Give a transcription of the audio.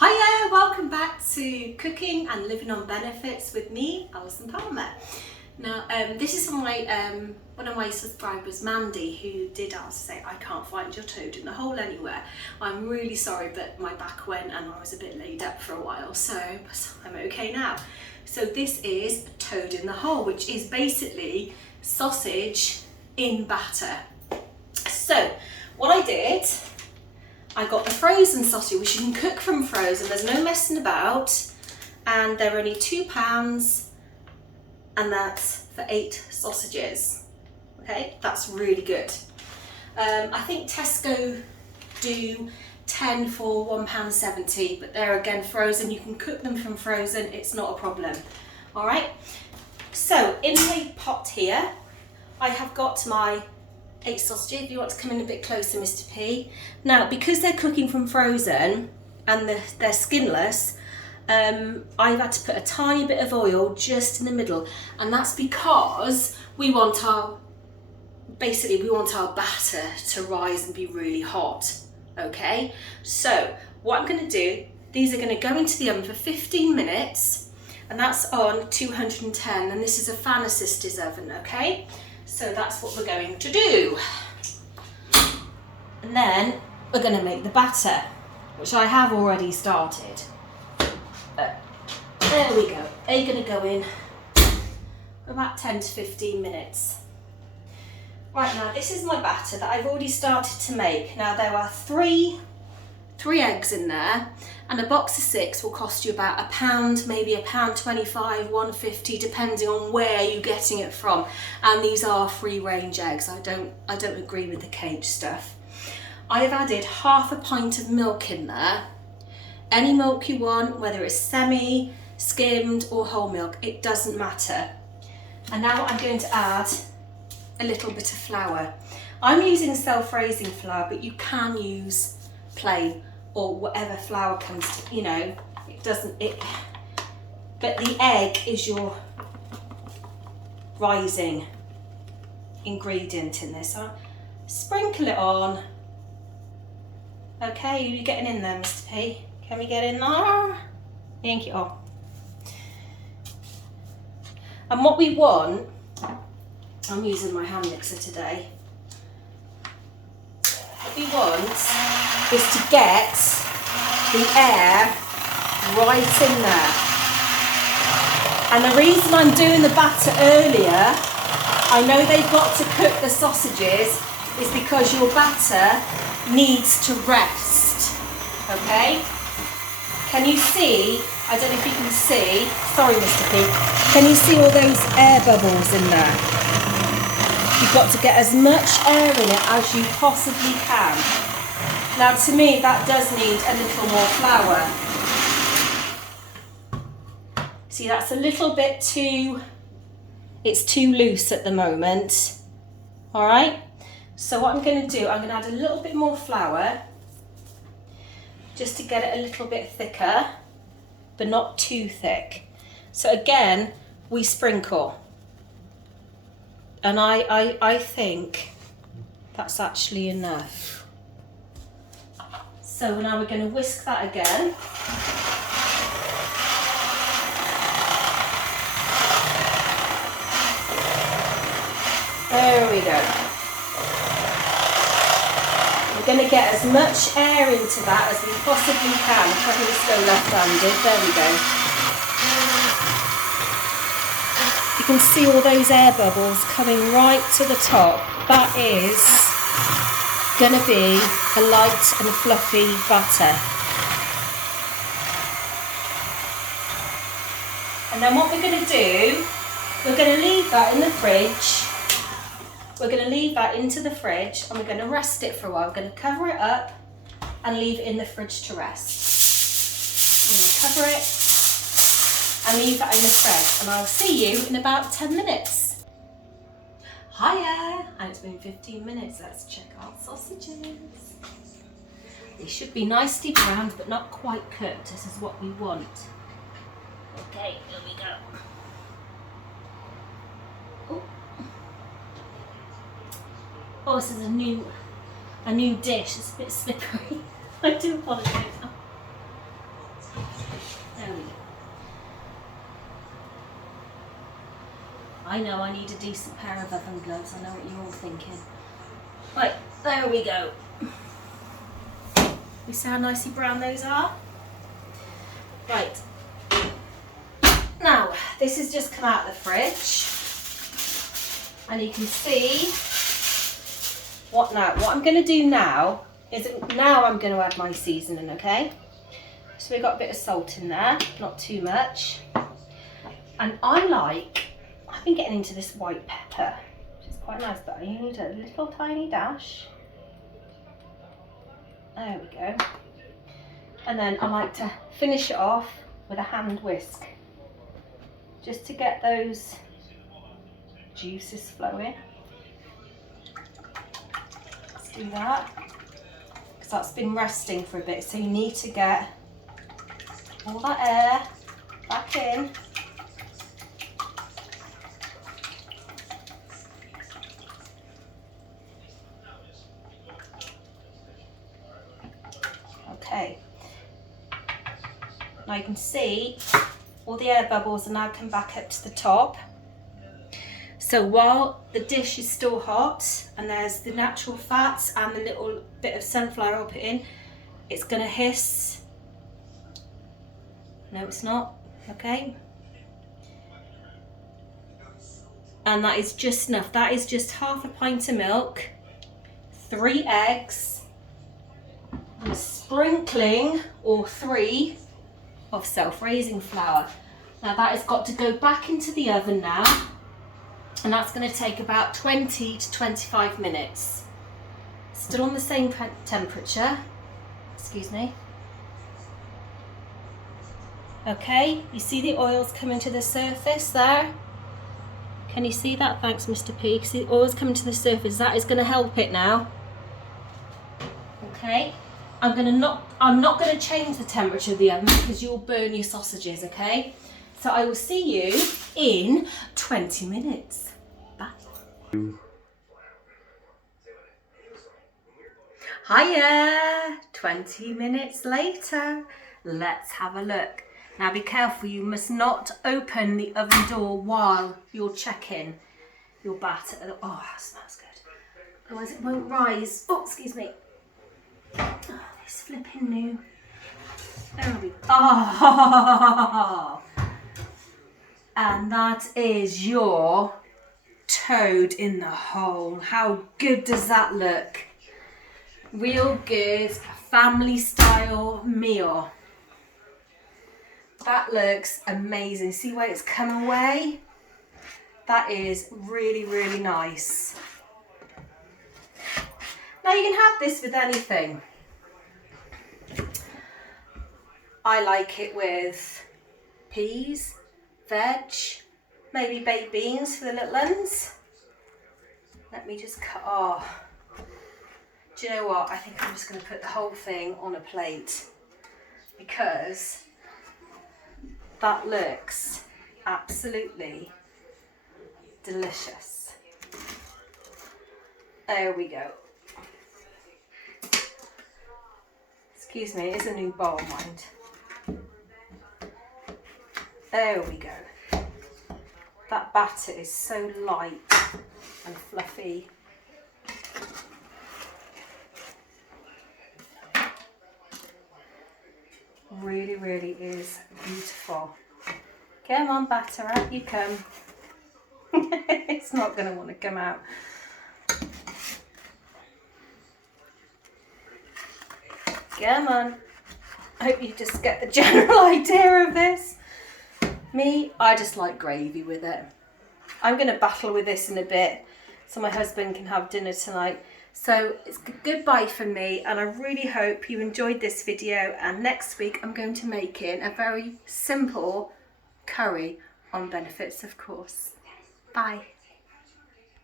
Hiya, welcome back to Cooking and Living on Benefits with me, Alison Palmer. Now, this is from one of my subscribers, Mandy, who did ask, say, I can't find your toad in the hole anywhere. I'm really sorry, but my back went and I was a bit laid up for a while, so I'm okay now. So this is a toad in the hole, which is basically sausage in batter. So what I did, I got the frozen sausage, which you can cook from frozen. There's no messing about, and they're only £2, and that's for 8 sausages. Okay, that's really good. I think Tesco do 10 for £1.70, but they're again frozen. You can cook them from frozen, it's not a problem. All right, so in my pot here, I have got my 8 sausages. If you want to come in a bit closer, Mr. P. Now, because they're cooking from frozen and they're skinless, I've had to put a tiny bit of oil just in the middle, and that's because we want our batter to rise and be really hot. Okay, so what I'm going to do, these are going to go into the oven for 15 minutes, and that's on 210, and this is a fan assisted oven. Okay, so that's what we're going to do. And then we're going to make the batter, which I have already started. There we go. They're going to go in for about 10 to 15 minutes. Right, now this is my batter that I've already started to make. Now there are three eggs in there, and a box of 6 will cost you about £1, maybe £1.25, £1.50, depending on where you're getting it from. And these are free range eggs. I don't agree with the cage stuff. I have added half a pint of milk in there. Any milk you want, whether it's semi, skimmed or whole milk, it doesn't matter. And now I'm going to add a little bit of flour. I'm using self-raising flour, but you can use plain or whatever flour comes to, you know, but the egg is your rising ingredient in this. So sprinkle it on. Okay, you're getting in there, Mr. P. Can we get in there? Thank you. Oh. And what we want, I'm using my hand mixer today. What we want is to get the air right in there. And the reason I'm doing the batter earlier, I know they've got to cook the sausages, is because your batter needs to rest. Okay? Can you see? I don't know if you can see. Sorry, Mr. P. Can you see all those air bubbles in there? You've got to get as much air in it as you possibly can. Now, to me, that does need a little more flour. See, that's a little bit too, it's too loose at the moment. All right? So what I'm going to do, I'm going to add a little bit more flour just to get it a little bit thicker, but not too thick. So again, we sprinkle. And I think that's actually enough. So now we're going to whisk that again. There we go. We're going to get as much air into that as we possibly can. If I can just go left-handed, there we go. You can see all those air bubbles coming right to the top. That is going to be a light and fluffy batter. And then what we're going to do, we're going to leave that in the fridge. We're going to leave that into the fridge, and we're going to rest it for a while. We're going to cover it up and leave it in the fridge to rest. I'm going to cover it and leave that in the fridge, and I'll see you in about 10 minutes. Hiya, and it's been 15 minutes. Let's check our sausages. They should be nicely browned, but not quite cooked. This is what we want. Okay, here we go. Oh, this is a new dish. It's a bit slippery. I do apologise. I know I need a decent pair of oven gloves. I know what you're all thinking. Right, there we go. You see how nicely brown those are? Right. Now, this has just come out of the fridge. And you can see what I'm going to do now is I'm going to add my seasoning, okay? So we've got a bit of salt in there, not too much. And I've been getting into this white pepper, which is quite nice, but I need a little tiny dash. There we go. And then I like to finish it off with a hand whisk, just to get those juices flowing. Let's do that, because that's been resting for a bit, so you need to get all that air back in. Okay, now you can see all the air bubbles are now come back up to the top. So while the dish is still hot and there's the natural fats and the little bit of sunflower I'll put in, it's going to hiss. No, it's not. Okay. And that is just enough. That is just half a pint of milk, 3 eggs, and a sprinkling or 3 of self-raising flour. Now that has got to go back into the oven now, and that's going to take about 20 to 25 minutes. Still on the same temperature. Excuse me. Okay, you see the oils coming to the surface there? Can you see that? Thanks, Mr. P. See the oils coming to the surface. That is going to help it now. Okay, I'm not going to change the temperature of the oven because you'll burn your sausages, okay? So I will see you in 20 minutes. Bye. Hiya! 20 minutes later. Let's have a look. Now be careful, you must not open the oven door while you're checking your batter. Oh, that smells good. Otherwise it won't rise. Oh, excuse me. Oh, this flipping new. There we go. Oh! And that is your toad in the hole. How good does that look? Real good, family style meal. That looks amazing. See where it's come away? That is really, really nice. Now you can have this with anything. I like it with peas, veg, maybe baked beans for the little ones. Let me just cut off. Do you know what? I think I'm just going to put the whole thing on a plate because that looks absolutely delicious. There we go. Excuse me, it is a new bowl, mind. There we go. That batter is so light and fluffy. Really, really is beautiful. Come on, batter, out you come. It's not going to want to come out. Come on. I hope you just get the general idea of this. Me, I just like gravy with it. I'm going to battle with this in a bit so my husband can have dinner tonight. So it's goodbye from me, and I really hope you enjoyed this video, and next week I'm going to make it a very simple curry on Benefits, of course. Bye.